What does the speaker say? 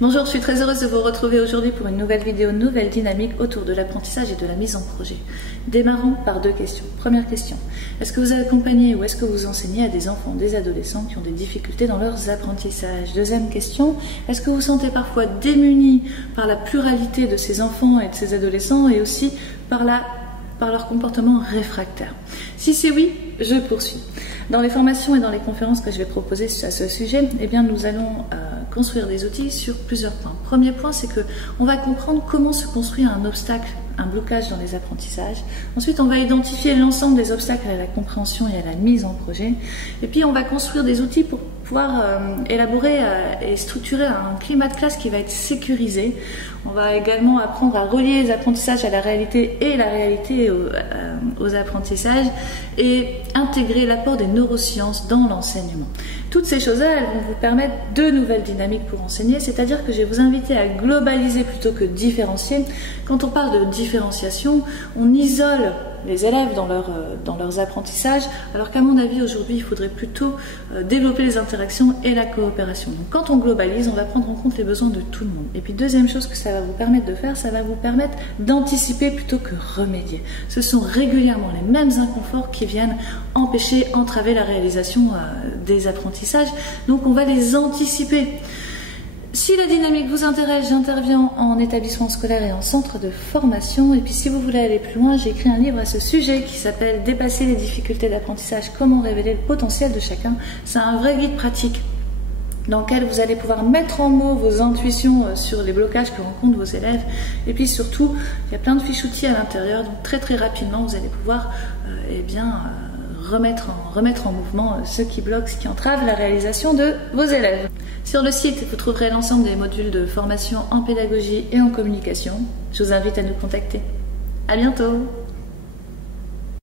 Bonjour, je suis très heureuse de vous retrouver aujourd'hui pour une nouvelle vidéo, nouvelle dynamique autour de l'apprentissage et de la mise en projet. Démarrons par deux questions. Première question, est-ce que vous accompagnez ou est-ce que vous enseignez à des enfants, des adolescents qui ont des difficultés dans leurs apprentissages? Deuxième question, est-ce que vous vous sentez parfois démunis par la pluralité de ces enfants et de ces adolescents et aussi par leur comportement réfractaire? Si c'est oui, je poursuis. Dans les formations et dans les conférences que je vais proposer à ce sujet, eh bien, nous allons construire des outils sur plusieurs points. Premier point, c'est qu'on va comprendre comment se construire un obstacle, un blocage dans les apprentissages. Ensuite, on va identifier l'ensemble des obstacles à la compréhension et à la mise en projet. Et puis, on va construire des outils pour pouvoir élaborer et structurer un climat de classe qui va être sécurisé. On va également apprendre à relier les apprentissages à la réalité et la réalité aux apprentissages et intégrer l'apport des neurosciences dans l'enseignement. Toutes ces choses-là, elles vont vous permettre de nouvelles dynamiques pour enseigner, c'est-à-dire que je vais vous inviter à globaliser plutôt que différencier. Quand on parle de différenciation, on isole les élèves dans leurs apprentissages, alors qu'à mon avis aujourd'hui il faudrait plutôt développer les interactions et la coopération. Donc quand on globalise, on va prendre en compte les besoins de tout le monde. Et puis deuxième chose que ça va vous permettre de faire, ça va vous permettre d'anticiper plutôt que remédier. Ce sont régulièrement les mêmes inconforts qui viennent empêcher, entraver la réalisation des apprentissages, donc on va les anticiper. Si la dynamique vous intéresse, j'interviens en établissement scolaire et en centre de formation. Et puis si vous voulez aller plus loin, j'ai écrit un livre à ce sujet qui s'appelle « Dépasser les difficultés d'apprentissage, comment révéler le potentiel de chacun ». C'est un vrai guide pratique dans lequel vous allez pouvoir mettre en mots vos intuitions sur les blocages que rencontrent vos élèves. Et puis surtout, il y a plein de fiches outils à l'intérieur, donc très rapidement, vous allez pouvoir remettre en mouvement ce qui bloque, ce qui entrave la réalisation de vos élèves. Sur le site, vous trouverez l'ensemble des modules de formation en pédagogie et en communication. Je vous invite à nous contacter. À bientôt!